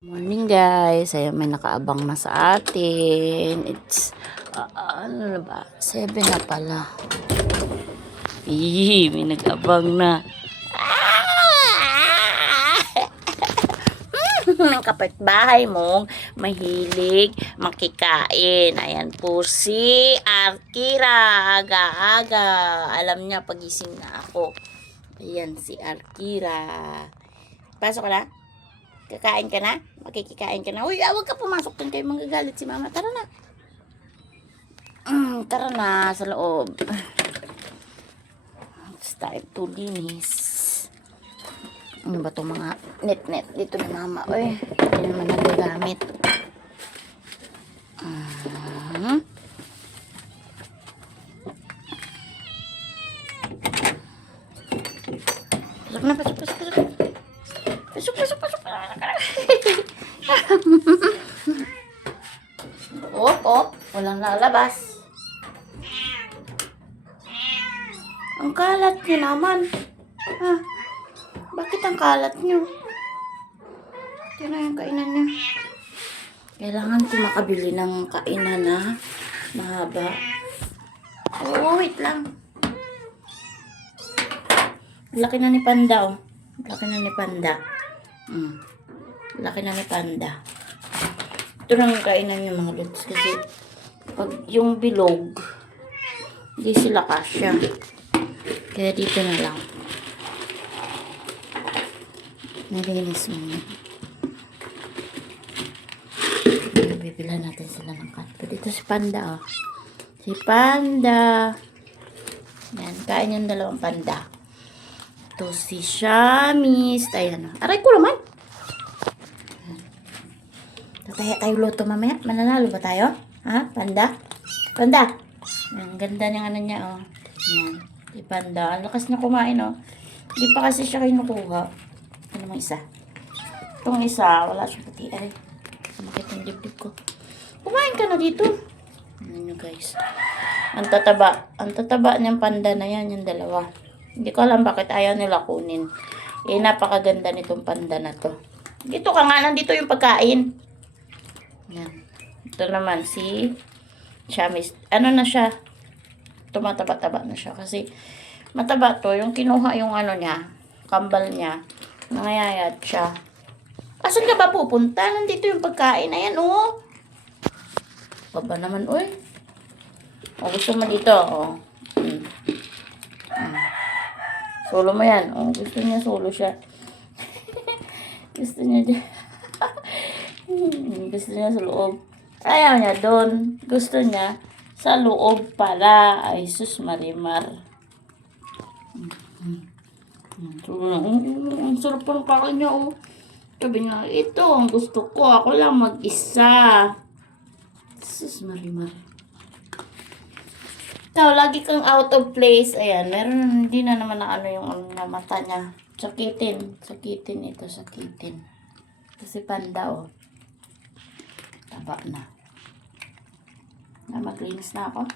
Morning guys, ayun may nakaabang na sa atin. It's ano na ba? 7 na pala. May nag-abang na. Ang kapitbahay mong mahilig makikain. Ayan po si Arkira. Aga-aga. Alam niya pagising na ako. Ayan si Arkira. Pasok ka na? Kakain ka na? Makikikain ka na? Uy, huwag ka pumasok dun kayo. Manggagalit si mama. Tara na. Tara na sa loob. It's time to linis. Ano ba itong mga net-net dito ni mama? Uy, hindi naman nagagamit. Pasok na, pasok, pasok, pasok. Pasok, pasok, pasok. Op. Walang lalabas. Ang kalat niyo naman. Ha? Bakit ang kalat niyo? Ito na yung kainan niyo. Kailangan ko makabili ng kainan na mahaba. Oh, wait lang. Laki na ni Panda, oh. Laki na ni Panda. Laki na ni Panda. Ito lang yung kainan niyo, mga lods. Kasi pag yung bilog, hindi sila kasya. Kaya dito na lang. Nalinis mo. Bibilan natin sila ng cat food. Ito si Panda, oh. Si Panda. Yan, kain yung dalawang panda. Ito si Shamis. Ayan, oh. Aray ko naman. Tataya tayo luto mamaya. Mananalo ba tayo? Ha? Panda? Panda? Ang ganda niyang ano niya, oh. Yan. Si Panda. Ang lakas na kumain, oh. Hindi pa kasi siya kinukuha. Ano mo isa? Itong isa, wala siyang pati. Ay, sumakit yung dibdib ko. Kumain ka na dito. Ano nyo, guys. Ang tataba niyang panda na yan, yung dalawa. Hindi ko alam bakit ayaw nila kunin. Eh, napakaganda nitong panda na to. Dito ka nga, nandito yung pagkain. Yan. Ito naman si Shamis. Ano na siya? Tumataba-taba na siya. Kasi mataba to. Yung kinuha yung ano niya, kambal niya. Nangayayat siya. Asan ka ba pupunta? Nandito yung pagkain. Ayan, oh. Baba naman, uy. O, gusto mo dito, oh. Solo mo yan. Oh, gusto niya solo siya. Gusto niya dyan. Gusto niya sa loob. Ayaw niya doon. Gusto niya sa loob pala. Ay, sus marimar. Ang sarap ng pakain niya, oh. Sabi niya, ito ang gusto ko. Ako lang mag-isa. Sus marimar. Ikaw, lagi kang out of place. Ayan, meron, hindi na naman na ano yung mata niya. Sakitin ito, sakitin. Kasi Panda, oh. Taba na. Maglinis na ako.